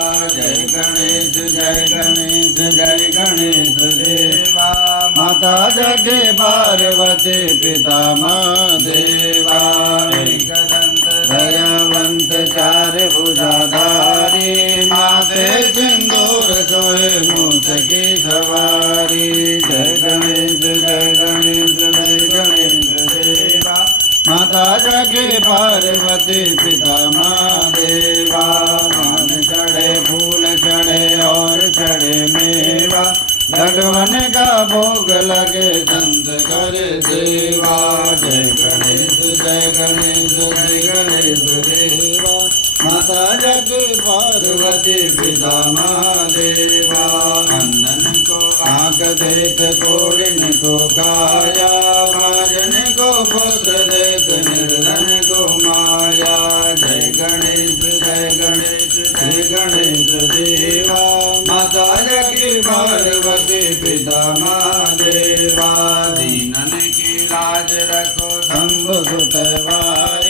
जय गणेश जय गणेश जय गणेश देवा। माता जगे पार्वती पिता महादेवा। एकदंत दयावंत चार भुजाधारी। माथे सिंदूर सोए मूछ की सवारी। जय गणेश जय गणेश जय गणेश देवा। माता जगे पार्वती पिता महादेवा। मान चढ़े फूल चढ़े और चढ़े मेवा। लडवन का भोग लगे संत करे सेवा। जय गणेश जय गणेश जय गणेश देवा। माता जग पार्वती पिता महादेवा। अंधन को आँख देत कोढ़िन को काया। महाजन को पुत्र देत निर्धन को माया। जय गणेश जय गणेश जय गणेश देवा। माता जग पार्वती पिता महादेवा। दीनन की लाज रखो शंभु सुतवाय।